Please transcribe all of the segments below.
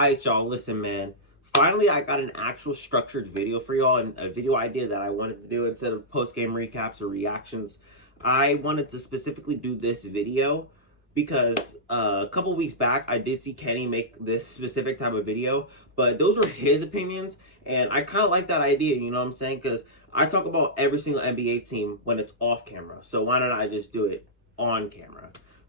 Alright, y'all, listen, man. Finally, I got an actual structured video for y'all, and a video idea that I wanted to do instead of post-game recaps or reactions. I wanted to specifically do this video because a couple weeks back, I did see Kenny make this specific type of video, but those were his opinions, and I kind of like that idea, you know what I'm saying? Because I talk about every single NBA team when it's off camera, so why don't I just do it on camera?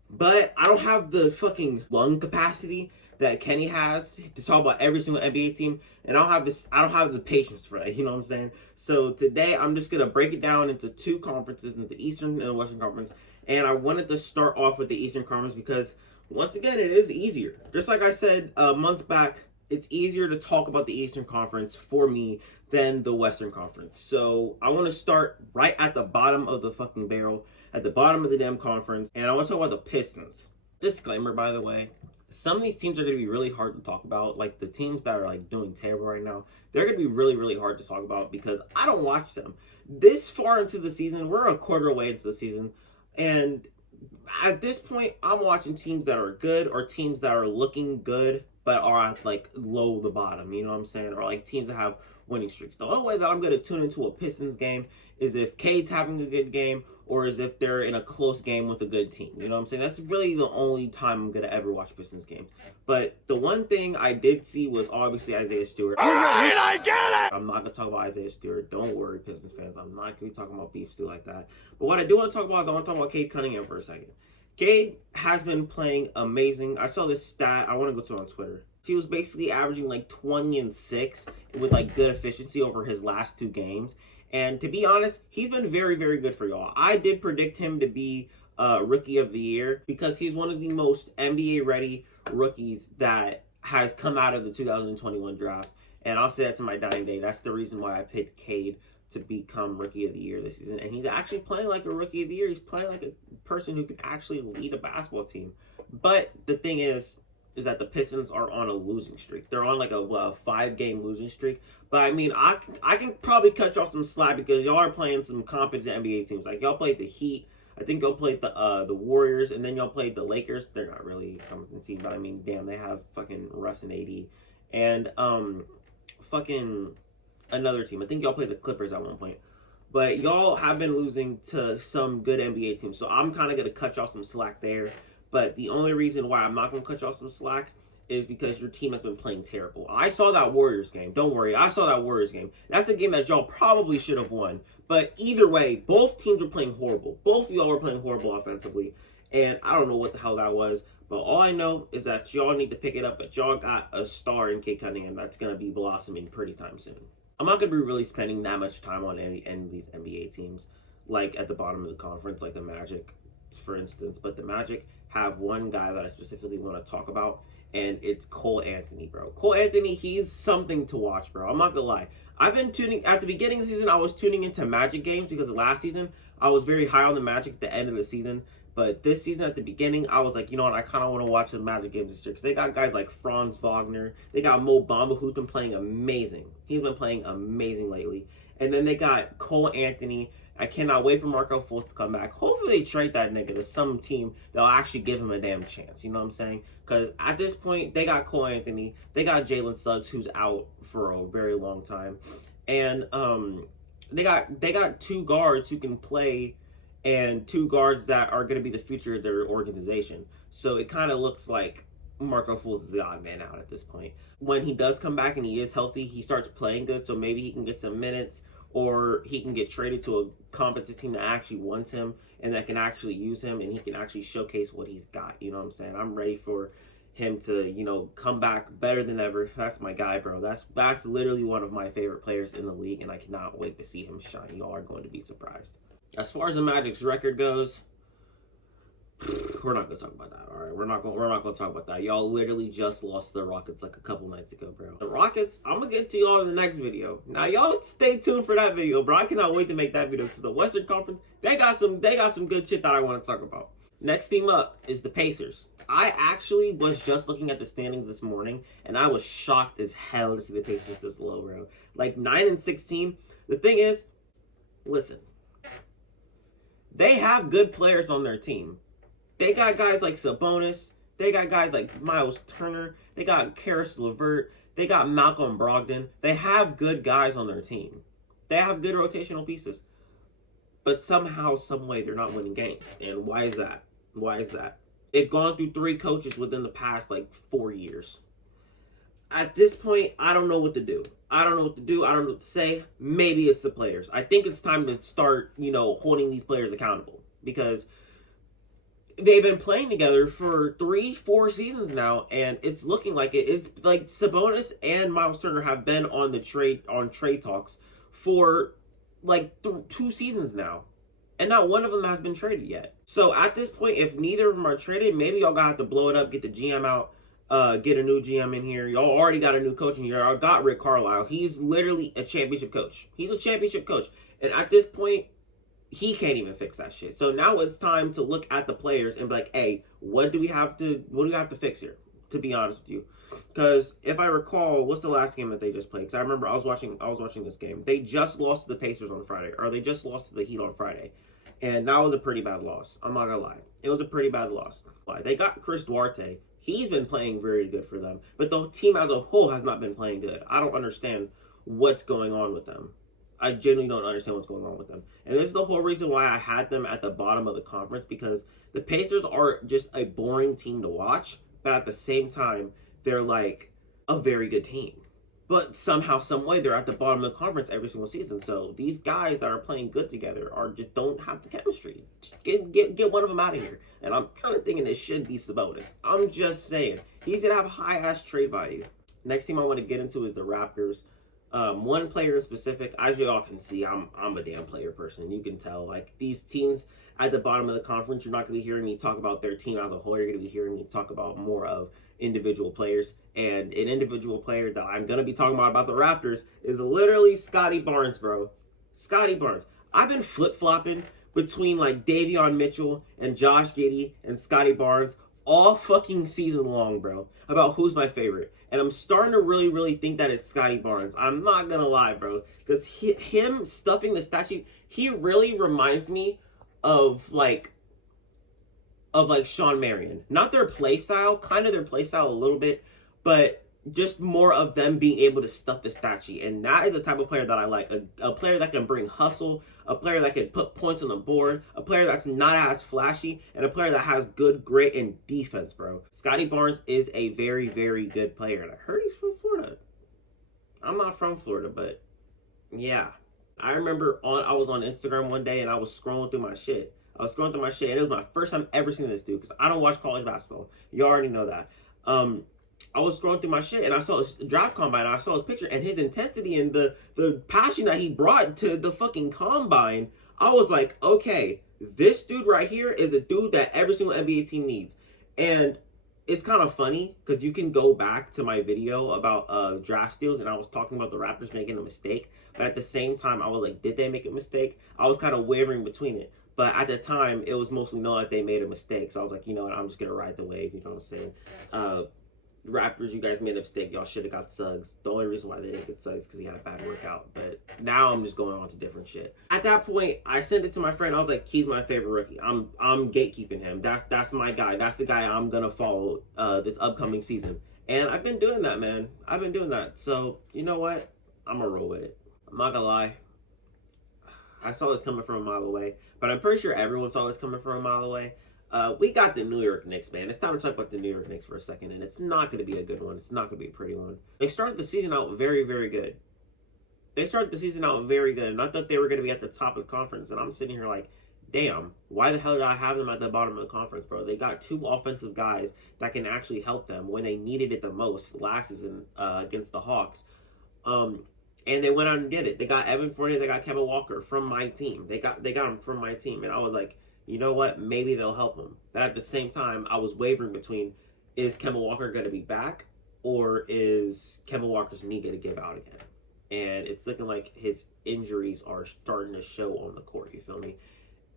But I don't have the fucking lung capacity that Kenny has to talk about every single NBA team, and I don't have the patience for that, you know what I'm saying? So today I'm just gonna break it down into two conferences, into the Eastern and the Western Conference, and I wanted to start off with the Eastern Conference because once again it is easier. Just like I said months back, it's easier to talk about the Eastern Conference for me than the Western Conference. So I want to start right at the bottom of the fucking barrel, at the bottom of the damn conference, and I want to talk about the Pistons. Disclaimer, by the way, some of these teams are going to be really hard to talk about. Like the teams that are like doing terrible right now, they're going to be really, really hard to talk about because I don't watch them. This far into the season, we're a quarter away into the season, and at this point, I'm watching teams that are good or teams that are looking good but are at like low the bottom, you know what I'm saying? Or like teams that have winning streaks. The only way that I'm going to tune into a Pistons game is if Cade's having a good game or as if they're in a close game with a good team. You know what I'm saying? That's really the only time I'm going to ever watch Pistons game. But the one thing I did see was obviously Isaiah Stewart. All right, I get it! I'm not going to talk about Isaiah Stewart. Don't worry, Pistons fans. I'm not going to be talking about beef stew like that. But what I do want to talk about is I want to talk about Cade Cunningham for a second. Cade has been playing amazing. I saw this stat. I want to go to it on Twitter. He was basically averaging like 20 and 6 with like good efficiency over his last two games. And to be honest, he's been very, very good for y'all. I did predict him to be Rookie of the Year because he's one of the most NBA-ready rookies that has come out of the 2021 draft. And I'll say that to my dying day. That's the reason why I picked Cade to become Rookie of the Year this season. And he's actually playing like a Rookie of the Year. He's playing like a person who can actually lead a basketball team. But the thing is that the Pistons are on a losing streak. They're on like a 5-game losing streak. But I mean, I can probably cut y'all some slack because y'all are playing some competent NBA teams. Like y'all played the Heat. I think y'all played the Warriors, and then y'all played the Lakers. They're not really a competent team, but I mean, damn, they have fucking Russ and AD. And fucking another team. I think y'all played the Clippers at one point. But y'all have been losing to some good NBA teams. So I'm kind of going to cut y'all some slack there. But the only reason why I'm not going to cut y'all some slack is because your team has been playing terrible. I saw that Warriors game. Don't worry. I saw that Warriors game. That's a game that y'all probably should have won. But either way, both teams were playing horrible. Both of y'all were playing horrible offensively. And I don't know what the hell that was. But all I know is that y'all need to pick it up. But y'all got a star in Cade Cunningham that's going to be blossoming pretty time soon. I'm not going to be really spending that much time on any of these NBA teams. Like at the bottom of the conference, like the Magic, for instance. But the Magic have one guy that I specifically want to talk about, and it's Cole Anthony, bro. Cole Anthony, he's something to watch, bro. I'm not gonna lie. I've been tuning, at the beginning of the season, I was tuning into Magic games because last season, I was very high on the Magic at the end of the season. But this season, at the beginning, I was like, you know what, I kind of want to watch the Magic games this year. Because they got guys like Franz Wagner. They got Mo Bamba, who's been playing amazing. He's been playing amazing lately. And then they got Cole Anthony. I cannot wait for Marco Fultz to come back. Hopefully they trade that nigga to some team that'll actually give him a damn chance. You know what I'm saying? Because at this point, they got Cole Anthony. They got Jalen Suggs, who's out for a very long time. And they got two guards who can play and two guards that are going to be the future of their organization. So it kind of looks like Marco Fultz is the odd man out at this point. When he does come back and he is healthy, he starts playing good, so maybe he can get some minutes, or he can get traded to a competent team that actually wants him and that can actually use him, and he can actually showcase what he's got. You know what I'm saying? I'm ready for him to, you know, come back better than ever. That's my guy, bro. That's literally one of my favorite players in the league, and I cannot wait to see him shine. Y'all are going to be surprised. As far as the Magic's record goes, we're not gonna talk about that. All right, we're not gonna talk about that. Y'all literally just lost the Rockets like a couple nights ago, bro. The Rockets, I'm gonna get to y'all in the next video. Now y'all stay tuned for that video, bro. I cannot wait to make that video because the Western Conference, they got some good shit that I want to talk about. Next team up is the Pacers. I actually was just looking at the standings this morning, and I was shocked as hell to see the Pacers this low, bro. Like 9 and 16. The thing is, listen, they have good players on their team. They got guys like Sabonis. They got guys like Miles Turner. They got Karis LeVert. They got Malcolm Brogdon. They have good guys on their team. They have good rotational pieces. But somehow, some way, they're not winning games. And why is that? Why is that? They've gone through 3 coaches within the past, like, 4 years. At this point, I don't know what to do. I don't know what to do. I don't know what to say. Maybe it's the players. I think it's time to start, holding these players accountable. Because they've been playing together for 3-4 seasons now, and it's looking like it. It's like Sabonis and Miles Turner have been on trade talks for like 2 seasons now, and not one of them has been traded yet. So at this point, if neither of them are traded, maybe y'all gotta have to blow it up, get the GM out, get a new GM in here. Y'all already got a new coach in here. Y'all got Rick Carlisle. He's literally a championship coach. He's a championship coach, and at this point, he can't even fix that shit. So now it's time to look at the players and be like, hey, what do we have to fix here? To be honest with you, because if I recall, what's the last game that they just played? Because I remember I was watching this game. They just lost to the Pacers on Friday, or they just lost to the Heat on Friday, and that was a pretty bad loss. I'm not gonna lie, it was a pretty bad loss. They got Chris Duarte. He's been playing very good for them, but the team as a whole has not been playing good. I don't understand what's going on with them. I genuinely don't understand what's going on with them. And this is the whole reason why I had them at the bottom of the conference, because the Pacers are just a boring team to watch, but at the same time, they're like a very good team. But somehow, some way, they're at the bottom of the conference every single season. So these guys that are playing good together just don't have the chemistry. Get one of them out of here. And I'm kind of thinking it should be Sabonis. I'm just saying. He's going to have high-ass trade value. Next team I want to get into is the Raptors. One player in specific, as you all can see, I'm a damn player person. You can tell, like, these teams at the bottom of the conference, you're not going to be hearing me talk about their team as a whole. You're going to be hearing me talk about more of individual players. And an individual player that I'm going to be talking about the Raptors is literally Scottie Barnes, bro. Scottie Barnes. I've been flip-flopping between, like, Davion Mitchell and Josh Giddey and Scottie Barnes all fucking season long, bro, about who's my favorite. And I'm starting to really, really think that it's Scottie Barnes. I'm not gonna lie, bro. Because him stuffing the stat sheet, he really reminds me of like Sean Marion. Not their play style, kind of their play style a little bit, but just more of them being able to stuff the stat sheet. And that is the type of player that I like. A player that can bring hustle, a player that can put points on the board, a player that's not as flashy, and a player that has good grit and defense, bro. Scottie Barnes is a very, very good player. And I heard he's from Florida. I'm not from Florida, but yeah. I remember I was on Instagram one day and I was scrolling through my shit. And it was my first time ever seeing this dude, because I don't watch college basketball. You already know that. I was scrolling through my shit and I saw his draft combine and I saw his picture and his intensity and the passion that he brought to the fucking combine. I was like, okay, this dude right here is a dude that every single NBA team needs. And it's kind of funny because you can go back to my video about draft steals and I was talking about the Raptors making a mistake. But at the same time, I was like, did they make a mistake? I was kind of wavering between it. But at the time, it was mostly known that they made a mistake. So I was like, you know what, I'm just going to ride the wave, you know what I'm saying? Raptors, you guys made a mistake. Y'all should have got Suggs. The only reason why they didn't get Suggs is because he had a bad workout. But now I'm just going on to different shit. At that point, I sent it to my friend. I was like, he's my favorite rookie. I'm gatekeeping him. That's my guy. That's the guy I'm gonna follow this upcoming season. And I've been doing that, man. I've been doing that. So you know what? I'm gonna roll with it. I'm not gonna lie. I saw this coming from a mile away, but I'm pretty sure everyone saw this coming from a mile away. We got the New York Knicks, man. It's time to talk about the New York Knicks for a second, and it's not going to be a good one. It's not going to be a pretty one. They started the season out very, very good. And I thought they were going to be at the top of the conference, and I'm sitting here like, damn, why the hell did I have them at the bottom of the conference, bro? They got 2 offensive guys that can actually help them when they needed it the most last season against the Hawks. And they went out and did it. They got Evan Fournier, they got Kemba Walker from my team. They got them from my team, and I was like, you know what? Maybe they'll help him. But at the same time, I was wavering between, is Kemba Walker going to be back, or is Kemba Walker's knee going to give out again? And it's looking like his injuries are starting to show on the court, you feel me?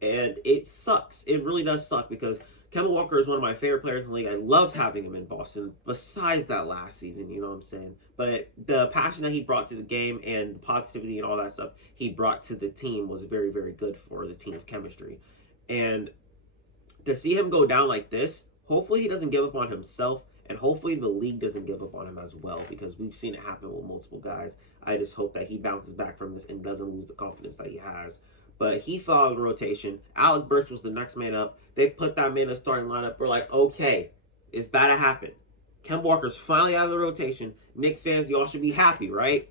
And it sucks. It really does suck, because Kemba Walker is one of my favorite players in the league. I loved having him in Boston, besides that last season, you know what I'm saying? But the passion that he brought to the game and the positivity and all that stuff he brought to the team was very, very good for the team's chemistry. And to see him go down like this, hopefully he doesn't give up on himself And hopefully the league doesn't give up on him as well, because we've seen it happen with multiple guys. I just hope that he bounces back from this and doesn't lose the confidence that he has. But he fell out of the rotation. Alec Burks was the next man up. They put that man in the starting lineup. We're like, okay, it's about to happen. Kemba Walker's finally out of the rotation. Knicks fans, y'all should be happy, right?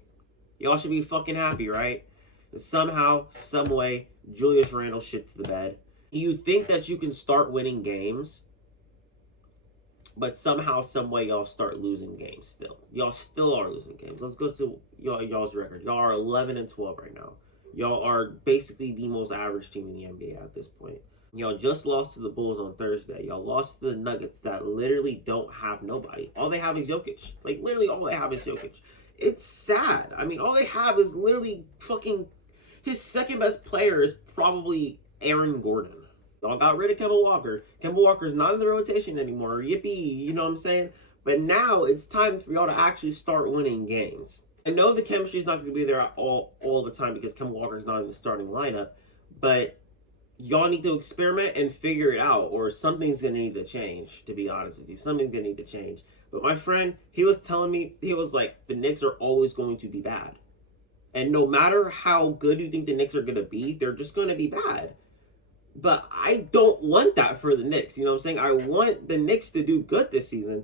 Y'all should be fucking happy, right? And somehow, some way, Julius Randle shit to the bed. You think that you can start winning games, but somehow, some way, y'all start losing games still. Y'all still are losing games. Let's go to y'all's record. Y'all are 11-12 right now. Y'all are basically the most average team in the NBA at this point. Y'all just lost to the Bulls on Thursday. Y'all lost to the Nuggets that literally don't have nobody. All they have is Jokic. Like, literally all they have is Jokic. It's sad. I mean, all they have is literally fucking... His second best player is probably Aaron Gordon. Y'all got rid of Kemba Walker. Kemba Walker's not in the rotation anymore. Yippee, you know what I'm saying? But now it's time for y'all to actually start winning games. I know the chemistry's not going to be there all the time because Kemba Walker's not in the starting lineup, but y'all need to experiment and figure it out, or something's going to need to change, to be honest with you. Something's going to need to change. But my friend, he was telling me, he was like, the Knicks are always going to be bad. And no matter how good you think the Knicks are going to be, they're just going to be bad. But I don't want that for the Knicks. You know what I'm saying? I want the Knicks to do good this season,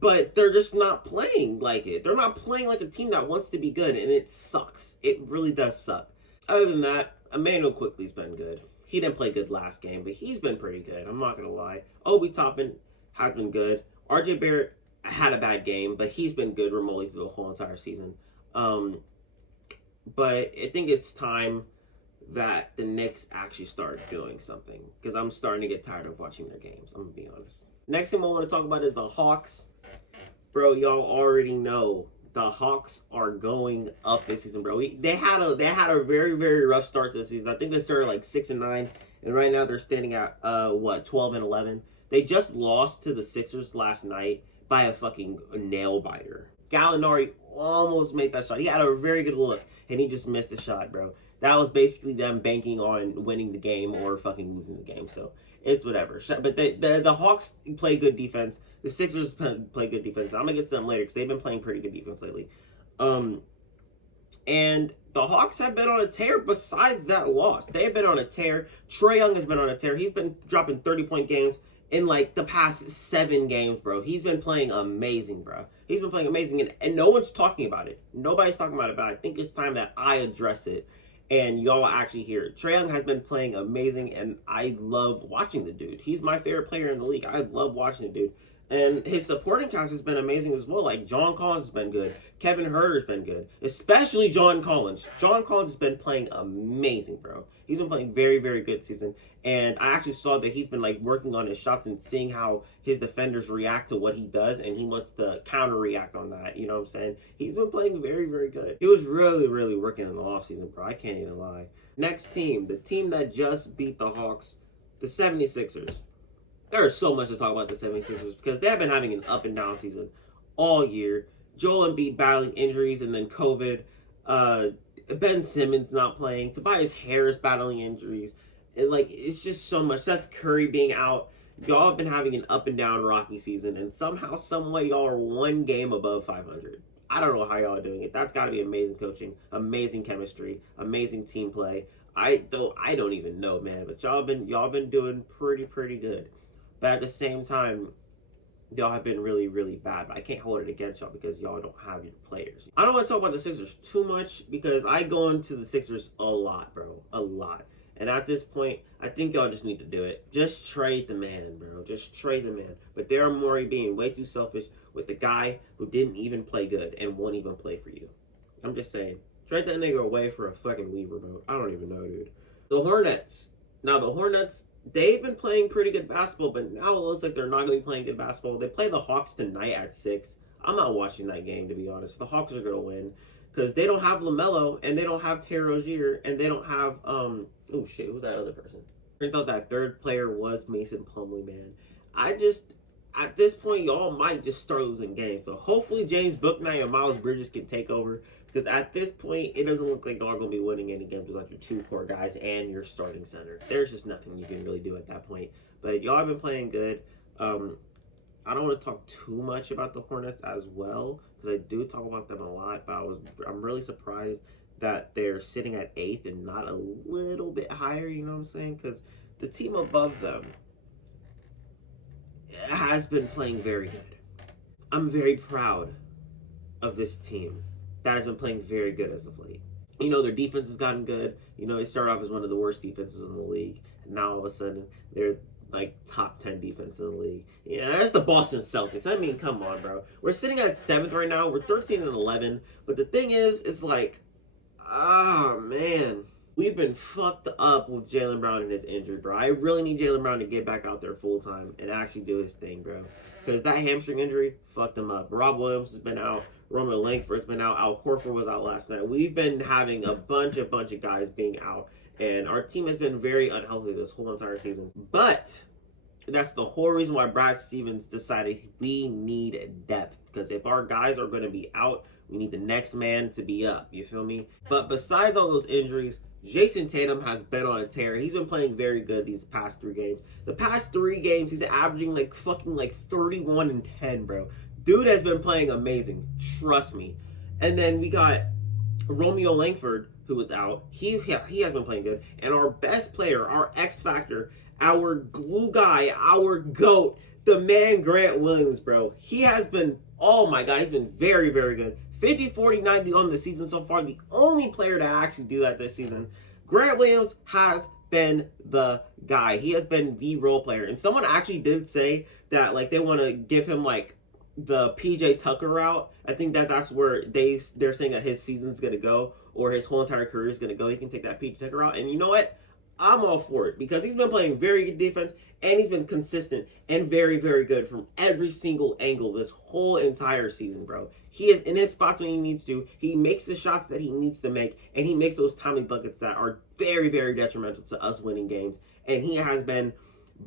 but they're just not playing like it. They're not playing like a team that wants to be good, and it sucks. It really does suck. Other than that, Emmanuel Quickley's been good. He didn't play good last game, but he's been pretty good. I'm not going to lie. Obi Toppin has been good. RJ Barrett had a bad game, but he's been good remotely through the whole entire season. But I think it's time that the Knicks actually start doing something, because I'm starting to get tired of watching their games. I'm going to be honest. Next thing I want to talk about is the Hawks. Bro, y'all already know the Hawks are going up this season, bro. They had a very, very rough start to this season. I think they started like 6-9, and right now they're standing at 12-11. They just lost to the Sixers last night by a fucking nail biter. Gallinari almost made that shot. He had a very good look, and he just missed the shot, bro. That was basically them banking on winning the game or fucking losing the game. So it's whatever. But the Hawks play good defense. The Sixers play good defense. I'm going to get to them later because they've been playing pretty good defense lately. And the Hawks have been on a tear besides that loss. They have been on a tear. Trae Young has been on a tear. He's been dropping 30-point games in like the past 7 games, bro. He's been playing amazing, bro. He's been playing amazing, and no one's talking about it. Nobody's talking about it, but I think it's time that I address it and y'all actually hear it. Trae Young has been playing amazing, and I love watching the dude. He's my favorite player in the league. I love watching the dude. And his supporting cast has been amazing as well. Like, John Collins has been good. Kevin Huerter's been good. Especially John Collins. John Collins has been playing amazing, bro. He's been playing very, very good season. And I actually saw that he's been, like, working on his shots and seeing how his defenders react to what he does. And he wants to counter-react on that. You know what I'm saying? He's been playing very, very good. He was really, really working in the offseason, bro. I can't even lie. Next team. The team that just beat the Hawks. The 76ers. There is so much to talk about the 76ers because they have been having an up and down season all year. Joel Embiid battling injuries and then COVID. Ben Simmons not playing. Tobias Harris battling injuries. And like, it's just so much. Seth Curry being out. Y'all have been having an up and down rocky season, and somehow, some way, y'all are one game above 500. I don't know how y'all are doing it. That's got to be amazing coaching, amazing chemistry, amazing team play. I don't even know, man. But y'all been doing pretty good. But at the same time, y'all have been really, really bad. But I can't hold it against y'all because y'all don't have your players. I don't want to talk about the Sixers too much because I go into the Sixers a lot, bro. A lot. And at this point, I think y'all just need to do it. Just trade the man, bro. Just trade the man. But Daryl Morey being way too selfish with the guy who didn't even play good and won't even play for you. I'm just saying. Trade that nigga away for a fucking Weaver, bro. I don't even know, dude. The Hornets. Now, the Hornets, they've been playing pretty good basketball, but now it looks like they're not going to be playing good basketball. They play the Hawks tonight at 6. I'm not watching that game, to be honest. The Hawks are going to win because they don't have LaMelo, and they don't have Terry Rozier, and they don't have, oh shit, who's that other person? Turns out that third player was Mason Plumlee, man. At this point, y'all might just start losing games, but hopefully James Bouknight and Miles Bridges can take over, because at this point, it doesn't look like y'all are going to be winning any games with like your 2 core guys and your starting center. There's just nothing you can really do at that point. But y'all have been playing good. I don't want to talk too much about the Hornets as well, because I do talk about them a lot, but I'm really surprised that they're sitting at 8th and not a little bit higher, you know what I'm saying? Because the team above them has been playing very good. I'm very proud of this team that has been playing very good as of late. You know, their defense has gotten good. You know, they started off as one of the worst defenses in the league, and now all of a sudden they're like top 10 defense in the league. Yeah, that's the Boston Celtics. I mean, come on, bro. We're sitting at 7th right now. We're 13 and 11. But the thing is like, man, we've been fucked up with Jaylen Brown and his injury, bro. I really need Jaylen Brown to get back out there full time and actually do his thing, bro. Because that hamstring injury fucked him up. Rob Williams has been out. Roman Langford's been out. Al Horford was out last night. We've been having a bunch of guys being out. And our team has been very unhealthy this whole entire season. But that's the whole reason why Brad Stevens decided we need depth. Because if our guys are going to be out, we need the next man to be up. You feel me? But besides all those injuries, Jason Tatum has been on a tear. He's been playing very good these past 3 games. The past 3 games, he's averaging like 31 and 10, bro. Dude has been playing amazing. Trust me. And then we got Romeo Langford, who was out. He has been playing good. And our best player, our X Factor, our glue guy, our GOAT, the man Grant Williams, bro. He has been, oh my God, he's been very, very good. 50, 40, 90 on the season so far. The only player to actually do that this season. Grant Williams has been the guy. He has been the role player. And someone actually did say that like they want to give him like the PJ Tucker route. I think that's where they're saying that his season's going to go, or his whole entire career is going to go. He can take that PJ Tucker route. And you know what? I'm all for it, because he's been playing very good defense, and he's been consistent and very, very good from every single angle this whole entire season, bro. He is in his spots when he needs to. He makes the shots that he needs to make, and he makes those timely buckets that are very, very detrimental to us winning games. And he has been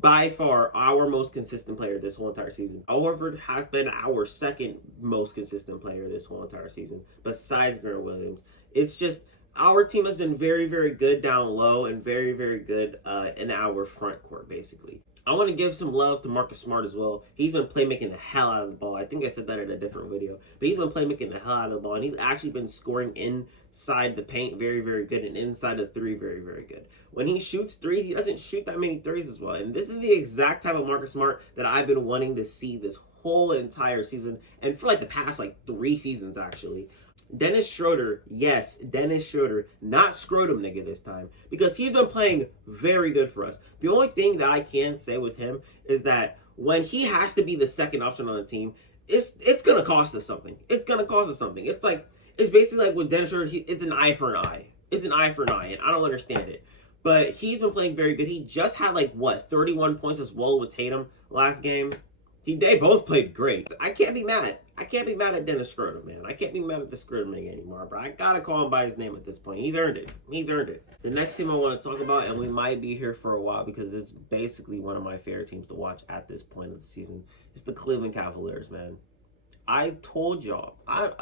by far our most consistent player this whole entire season. Al Horford has been our second most consistent player this whole entire season, besides Grant Williams. It's just, our team has been very, very good down low and very, very good in our front court, basically. I want to give some love to Marcus Smart as well. He's been playmaking the hell out of the ball. I think I said that in a different video. But he's been playmaking the hell out of the ball. And he's actually been scoring inside the paint very, very good. And inside the 3 very, very good. When he shoots 3s, he doesn't shoot that many 3s as well. And this is the exact type of Marcus Smart that I've been wanting to see this whole entire season. And for like the past 3 seasons, actually. Dennis Schroeder, yes, Dennis Schroeder, not Scrotum nigga this time, because he's been playing very good for us. The only thing that I can say with him is that when he has to be the second option on the team, it's gonna cost us something. It's gonna cost us something. It's basically like with Dennis Schroeder, it's an eye for an eye. It's an eye for an eye, and I don't understand it. But he's been playing very good. He just had 31 points as well with Tatum last game. They both played great. I can't be mad. I can't be mad at Dennis Schroeder, man. I can't be mad at the Schroeder man anymore, bro. I gotta call him by his name at this point. He's earned it. He's earned it. The next team I want to talk about, and we might be here for a while because it's basically one of my favorite teams to watch at this point of the season, is the Cleveland Cavaliers, man. I told y'all.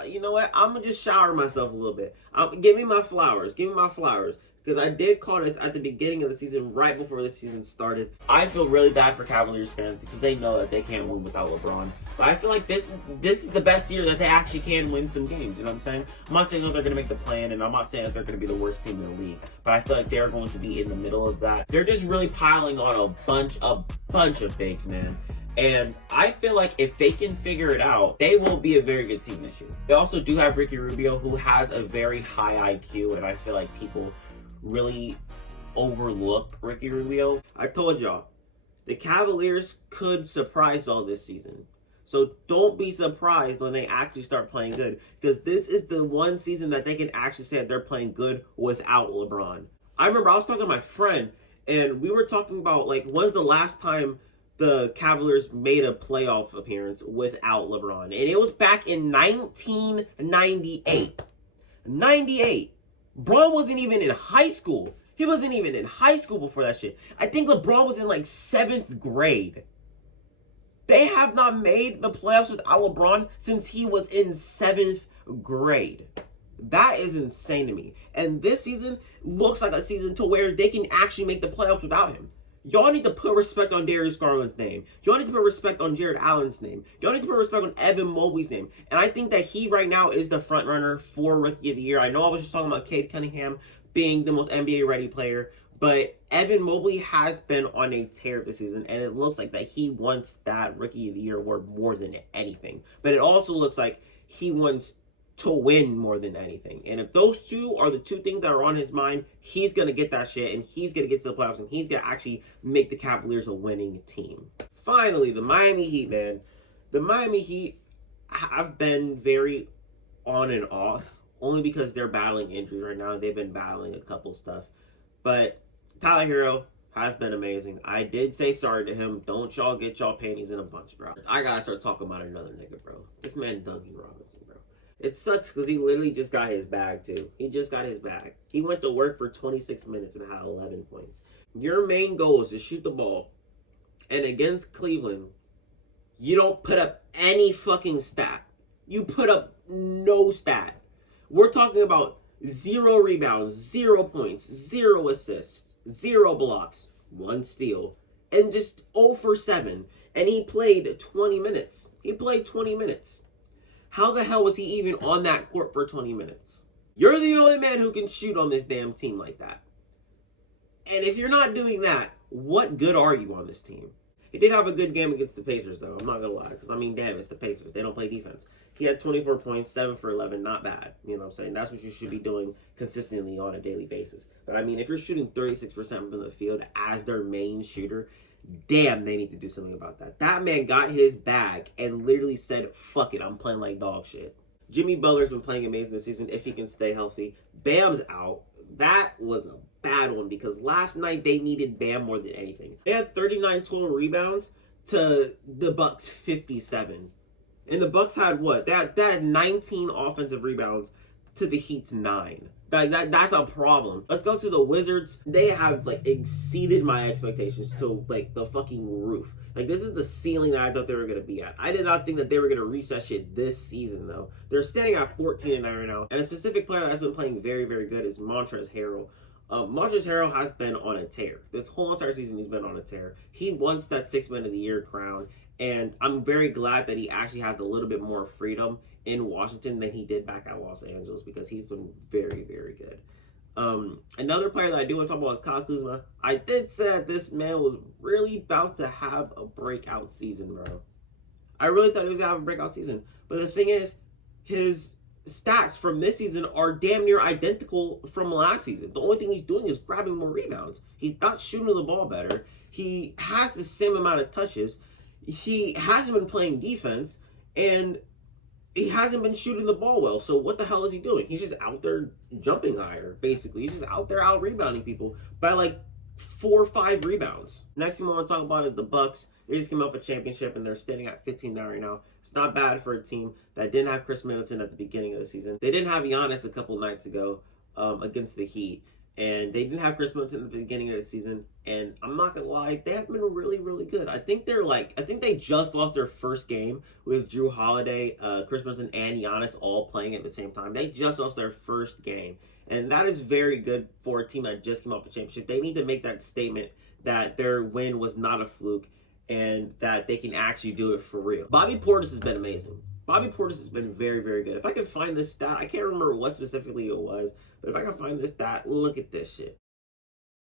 You know what? I'm gonna just shower myself a little bit. Give me my flowers. Give me my flowers. Because I did call this at the beginning of the season, right before the season started. I feel really bad for Cavaliers fans because they know that they can't win without LeBron. But I feel like this is the best year that they actually can win some games. You know what I'm saying? I'm not saying that they're going to make the plan, and I'm not saying that they're going to be the worst team in the league. But I feel like they're going to be in the middle of that. They're just really piling on a bunch of bigs, man. And I feel like if they can figure it out, they will be a very good team this year. They also do have Ricky Rubio, who has a very high IQ, and I feel like people really overlook Ricky Rubio. I told y'all, the Cavaliers could surprise all this season. So don't be surprised when they actually start playing good, because this is the one season that they can actually say that they're playing good without LeBron. I remember I was talking to my friend, and we were talking about when's the last time the Cavaliers made a playoff appearance without LeBron, and it was back in 1998. 98. Bron wasn't even in high school. He wasn't even in high school before that shit. I think LeBron was in 7th grade. They have not made the playoffs without LeBron since he was in 7th grade. That is insane to me. And this season looks like a season to where they can actually make the playoffs without him. Y'all need to put respect on Darius Garland's name. Y'all need to put respect on Jared Allen's name. Y'all need to put respect on Evan Mobley's name. And I think that he right now is the front runner for Rookie of the Year. I know I was just talking about Cade Cunningham being the most NBA ready player, but Evan Mobley has been on a tear this season, and it looks like that he wants that Rookie of the Year award more than anything. But it also looks like he wants to win more than anything. And if those two are the two things that are on his mind, he's going to get that shit, and he's going to get to the playoffs, and he's going to actually make the Cavaliers a winning team. Finally, the Miami Heat, man. The Miami Heat have been very on and off, only because they're battling injuries right now. They've been battling a couple stuff. But Tyler Hero has been amazing. I did say sorry to him. Don't y'all get y'all panties in a bunch, bro. I gotta start talking about another nigga, bro. This man, Dougie Robinson, bro. It sucks because he literally just got his bag, too. He just got his bag. He went to work for 26 minutes and had 11 points. Your main goal is to shoot the ball. And against Cleveland, you don't put up any fucking stat. You put up no stat. We're talking about 0 rebounds, 0 points, 0 assists, 0 blocks, 1 steal, and just 0 for 7. And he played 20 minutes. He played 20 minutes. How the hell was he even on that court for 20 minutes? You're the only man who can shoot on this damn team like that. And if you're not doing that, what good are you on this team? He did have a good game against the Pacers, though. I'm not going to lie. Because, I mean, damn, it's the Pacers. They don't play defense. He had 24 points, 7 for 11. Not bad. You know what I'm saying? That's what you should be doing consistently on a daily basis. But, I mean, if you're shooting 36% from the field as their main shooter, damn, they need to do something about that. That man got his bag and literally said, fuck it, I'm playing like dog shit. Jimmy Butler's been playing amazing this season if he can stay healthy. Bam's out. That was a bad one because last night they needed Bam more than anything. They had 39 total rebounds to the Bucks 57. And the Bucks had what? They had 19 offensive rebounds to the Heat's 9. That's a problem. Let's go to the Wizards. They have like exceeded my expectations to like the fucking roof. Like this is the ceiling that I thought they were gonna be at. I did not think that they were gonna reach that shit this season though. They're standing at 14-9 right now. And a specific player that's been playing very, very good is Montrezl Harrell. Montrezl Harrell has been on a tear. This whole entire season he's been on a tear. He wants that 6th Man of the Year crown. And I'm very glad that he actually has a little bit more freedom in Washington than he did back at Los Angeles because he's been very, very good. Another player that I do want to talk about is Kyle Kuzma. I did say that this man was really about to have a breakout season, bro. I really thought he was going to have a breakout season. But the thing is, his stats from this season are damn near identical from last season. The only thing he's doing is grabbing more rebounds. He's not shooting the ball better. He has the same amount of touches. He hasn't been playing defense, and he hasn't been shooting the ball well. So what the hell is he doing? He's just out there jumping higher, basically. He's just out there out-rebounding people by like 4 or 5 rebounds. Next thing I want to talk about is the Bucks. They just came off a championship, and they're standing at 15-9 right now. It's not bad for a team that didn't have Chris Middleton at the beginning of the season. They didn't have Giannis a couple nights ago against the Heat. And they didn't have Chris Middleton at the beginning of the season. And I'm not going to lie, they have been really, really good. I think they just lost their first game with Drew Holiday, Chris Middleton, and Giannis all playing at the same time. They just lost their first game. And that is very good for a team that just came off a championship. They need to make that statement that their win was not a fluke and that they can actually do it for real. Bobby Portis has been amazing. Bobby Portis has been very, very good. If I can find this stat, I can't remember what specifically it was, but if I can find this stat, look at this shit.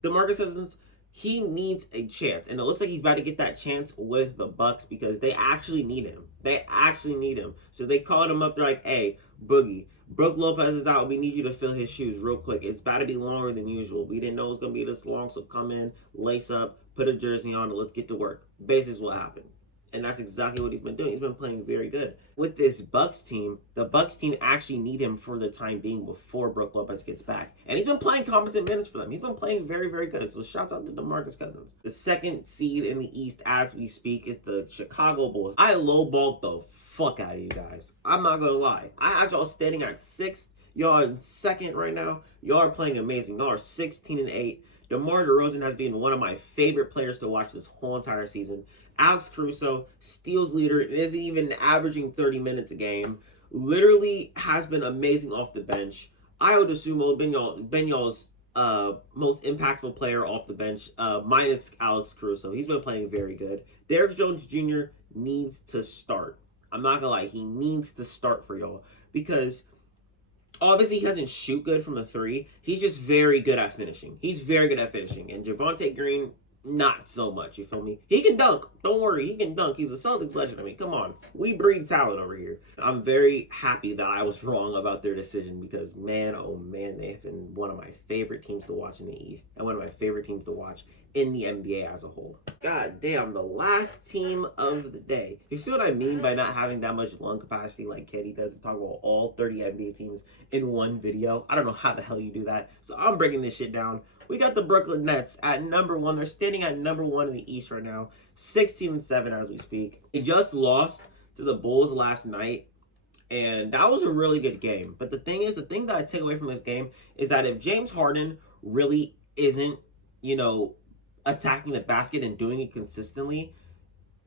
DeMarcus Cousins, he needs a chance, and it looks like he's about to get that chance with the Bucks because they actually need him. They actually need him. So they called him up. They're like, hey, Boogie, Brook Lopez is out. We need you to fill his shoes real quick. It's about to be longer than usual. We didn't know it was going to be this long, so come in, lace up, put a jersey on, and let's get to work. Basically what happened. And that's exactly what he's been doing. He's been playing very good. With this Bucks team, the Bucks team actually need him for the time being before Brook Lopez gets back. And he's been playing competent minutes for them. He's been playing very, very good. So shouts out to DeMarcus Cousins. The second seed in the East as we speak is the Chicago Bulls. I lowballed the fuck out of you guys. I'm not going to lie. I had y'all standing at 6th. Y'all in 2nd right now. Y'all are playing amazing. Y'all are 16-8. DeMar DeRozan has been one of my favorite players to watch this whole entire season. Alex Caruso, steals leader, isn't even averaging 30 minutes a game. Literally has been amazing off the bench. Ayo Dosunmu, been y'all's most impactful player off the bench, minus Alex Caruso. He's been playing very good. Derrick Jones Jr. needs to start. I'm not gonna lie, he needs to start for y'all because obviously he doesn't shoot good from the three. He's just very good at finishing. He's very good at finishing. And Javonte Green, not so much. You feel me? He can dunk. Don't worry, he can dunk. He's a Celtics legend. I mean, come on. We breed talent over here. I'm very happy that I was wrong about their decision because, man, oh man, they have been one of my favorite teams to watch in the East and one of my favorite teams to watch in the NBA as a whole. God damn, the last team of the day. You see what I mean by not having that much lung capacity like Kenny does to talk about all 30 NBA teams in one video? I don't know how the hell you do that. So I'm breaking this shit down. We got the Brooklyn Nets at number 1. They're standing at number 1 in the East right now. 16-7 as we speak. They just lost to the Bulls last night. And that was a really good game. But the thing is, the thing that I take away from this game is that if James Harden really isn't, you know, attacking the basket and doing it consistently,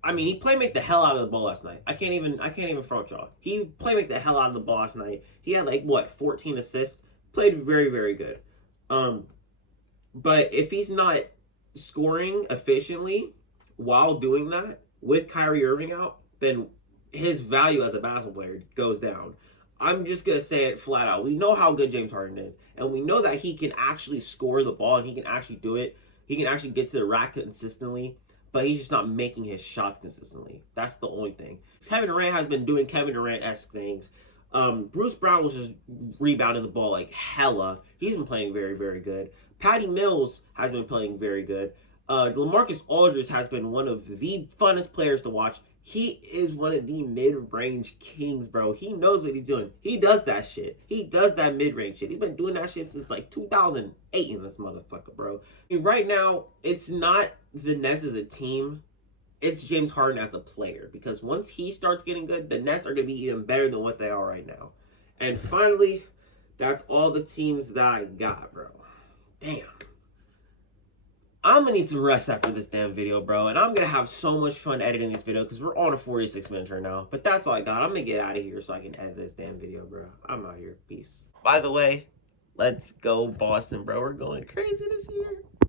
I mean, he playmaked the hell out of the ball last night. I can't even front y'all. He playmaked the hell out of the ball last night. He had like what, 14 assists. Played very, very good. But if he's not scoring efficiently while doing that with Kyrie Irving out, then his value as a basketball player goes down. I'm just going to say it flat out. We know how good James Harden is, and we know that he can actually score the ball, and he can actually do it. He can actually get to the rack consistently, but he's just not making his shots consistently. That's the only thing. Kevin Durant has been doing Kevin Durant-esque things. Bruce Brown was just rebounding the ball like hella. He's been playing very, very good. Patty Mills has been playing very good. Lamarcus Aldridge has been one of the funnest players to watch. He is one of the mid-range kings, bro. He knows what he's doing. He does that shit. He does that mid-range shit. He's been doing that shit since like 2008 in this motherfucker, bro. I mean, right now, it's not the Nets as a team. It's James Harden as a player. Because once he starts getting good, the Nets are going to be even better than what they are right now. And finally, that's all the teams that I got, bro. Damn. I'm gonna need some rest after this damn video, bro. And I'm gonna have so much fun editing this video because we're on a 46 minutes right now. But that's all I got. I'm gonna get out of here so I can edit this damn video, bro. I'm out here. Peace. By the way, let's go Boston, bro. We're going crazy this year.